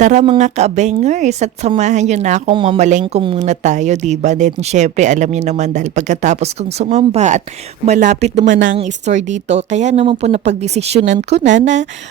Tara mga ka-bangers at samahan nyo na akong mamalengko muna tayo, diba? Then syempre alam niyo naman dahil pagkatapos kong sumamba at malapit naman ang store dito, kaya naman po napagdesisyonan ko na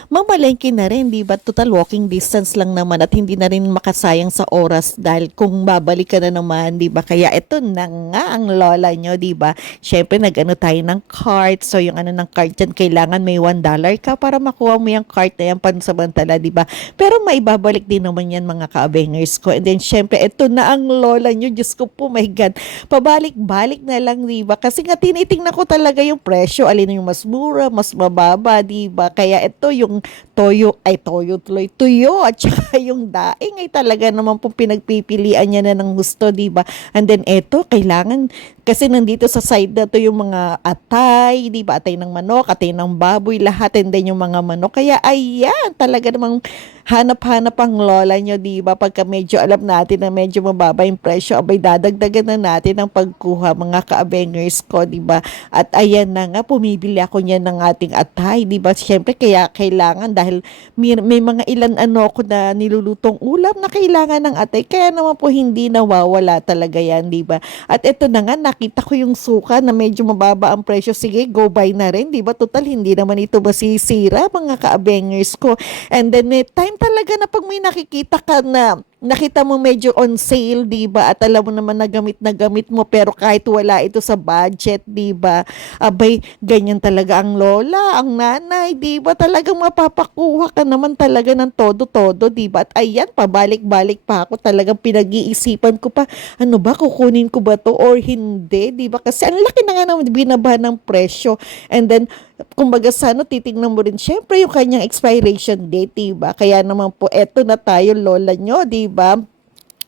mamalengke na rin, diba? Total walking distance lang naman at hindi na rin makasayang sa oras dahil kung babalik ka na naman, diba? Kaya ito na nga ang lola nyo, diba? Syempre nag-ano tayo ng cart, so yung ano ng cart dyan, kailangan may $1 ka para makuha mo yung cart na yan pansamantala, diba? Pero maibabalik din naman yan mga ka-abengers ko. And then syempre, ito na ang lola nyo. Diyos ko po, my God. Pabalik-balik na lang, diba? Kasi nga tinitingnan ko talaga yung presyo. Alin yung mas mura, mas mababa, diba? Kaya ito yung tuyo. At saka yung daing ay talaga naman po pinagpipilian niya na ng gusto, diba? And then ito, kailangan kasi nandito sa side na to yung mga atay, di ba? Atay ng manok, atay ng baboy, lahat. And then yung mga manok. Kaya ayan, talaga namang hanap-hanap ang lola nyo, di ba? Pagka medyo alam natin na medyo mababa yung presyo, abay dadagdagan na natin ang pagkuha, mga ka-abengers ko, di ba? At ayan na nga, pumibili ako niyan ng ating atay, di ba? Siyempre, kaya kailangan dahil may mga ilan ko na nilulutong ulam na kailangan ng atay. Kaya naman po hindi nawawala talaga yan, di ba? At ito na nga, nakita ko yung suka na medyo mababa ang presyo. Sige, go buy na rin, di ba? Total, hindi naman ito masisira, mga ka-abengers ko. And then, may time talaga na pag may nakikita ka na nakita mo medyo on sale, di ba? At alam mo naman na gamit mo, pero kahit wala ito sa budget, di ba? Abay, ganyan talaga ang lola, ang nanay, di ba? Talagang mapapakuha ka naman talaga ng todo-todo, di ba? At ayan, pabalik-balik pa ako, talagang pinag-iisipan ko pa, ano ba, kukunin ko ba to or hindi, di ba? Kasi ang laki na nga naman binaba ng presyo. And then, kumbaga sa titignan mo rin, syempre yung kanyang expiration date, diba? Kaya naman po, eto na tayo, lola nyo, diba?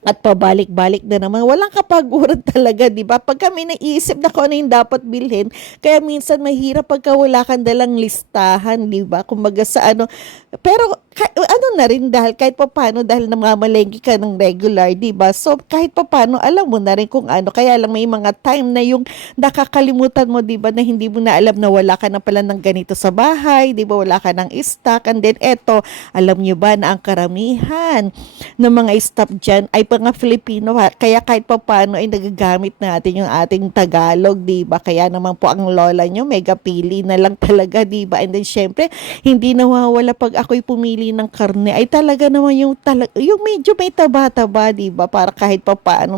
At pabalik-balik na naman. Walang kapaguran talaga, di ba? Pag kami naisip na kung ano yung dapat bilhin, kaya minsan mahirap pagka wala kang dalang listahan, di ba? Kumbaga sa pero ano na rin dahil kahit paano dahil namamalengke ka ng regular, di ba? So kahit paano alam mo na rin kung ano. Kaya lang may mga time na yung nakakalimutan mo, di ba, na hindi mo na alam na wala ka na pala ng ganito sa bahay, di ba? Wala ka ng stock. And then eto, alam nyo ba na ang karamihan ng mga stock dyan ay mga Filipino, kaya kahit pa paano ay nagagamit natin yung ating Tagalog, di ba? Kaya naman po ang lola nyo, mega pili na lang talaga, di ba? And then syempre, hindi nawawala pag ako'y pumili ng karne, ay talaga naman yung medyo may taba-taba, di ba? Para kahit pa paano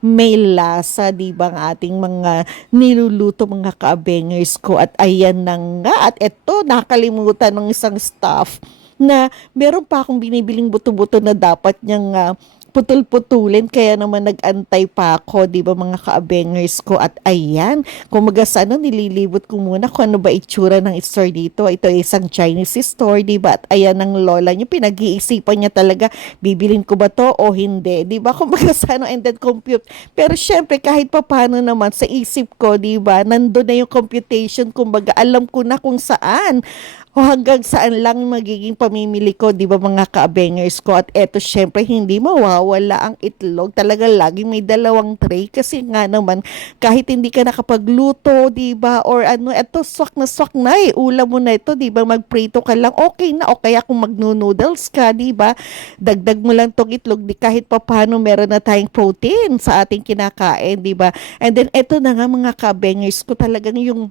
may lasa, di ba? Ang ating mga niluluto, mga ka-abengers ko. At ayan na nga, at eto, nakalimutan ng isang staff na meron pa akong binibiling buto-buto na dapat niyang putol-putulin, kaya naman nag-antay pa ako, di ba, mga ka-abengers ko. At ayan, kumaga sa nililibot ko muna kung ano ba itsura ng store dito. Ito ay isang Chinese store, di ba? At ayan ang lola niyo, pinag-iisipan niya talaga, bibilin ko ba to o hindi, di ba? Kumaga sa and then compute. Pero syempre, kahit pa paano naman, sa isip ko, di ba, nandun na yung computation, kumbaga, alam ko na kung saan o hanggang saan lang magiging pamimili ko, di ba, mga ka-abengers ko. At eto, syempre, hindi mawawala ang itlog. Talaga laging may dalawang tray kasi nga naman, kahit hindi ka nakapagluto, di ba, or eto, swak na, ulam mo na ito, di ba, magprito ka lang, okay na. O kaya kung magno-noodles ka, di ba, dagdag mo lang tong itlog, di kahit pa paano meron na tayong protein sa ating kinakain, di ba. And then, eto na nga mga ka-abengers ko, talagang yung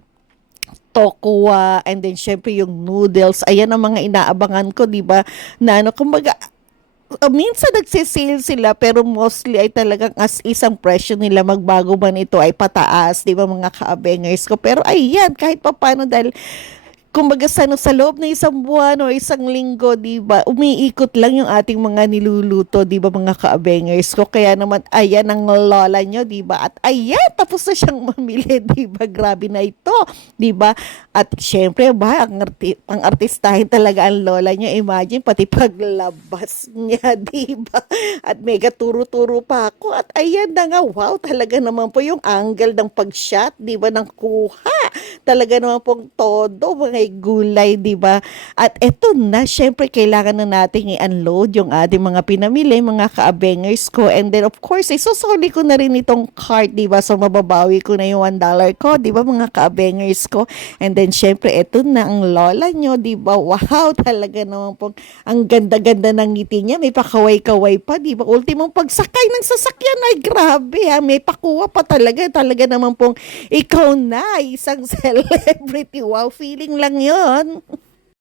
tokwa, and then syempre yung noodles, ayan ang mga inaabangan ko, di ba, na kumbaga, minsan nagsisale sila pero mostly ay talagang as isang presyo nila, magbago man ito ay pataas, di ba, mga ka-abengers ko. Pero ayan, kahit pa paano dahil kumbaga sa loob ng isang buwan o isang linggo, di ba, umiikot lang yung ating mga niluluto, di ba, mga ka-abengers ko. Kaya naman, ayan ang lola nyo, di ba? At ayan, tapos na siyang mamili, di ba? Grabe na ito, di ba? At syempre, ba, ang artistahin talaga ang lola nyo. Imagine, pati paglabas niya, di ba? At mega turo-turo pa ako. At ayan na nga, wow, talaga naman po yung angle ng pag-shot, di ba, ng kuha. Talaga naman pong todo, mga may gulay, di ba? At eto na, syempre kailangan na nating i-unload yung ating mga pinamili, mga kaabengers ko. And then of course, isusuli ko na rin itong cart, di ba? So mababawi ko na yung $1 ko, di ba mga kaabengers ko? And then syempre, eto na ang lola nyo, di ba? Wow, talaga naman po. Ang ganda-ganda ng ngiti niya, may pakaway-kaway pa, di ba? Ultimong pagsakay ng sasakyan, ay grabe ha, may pakuha pa talaga. Talaga naman pong ikaw na, isang celebrity. Wow, feeling lang yon.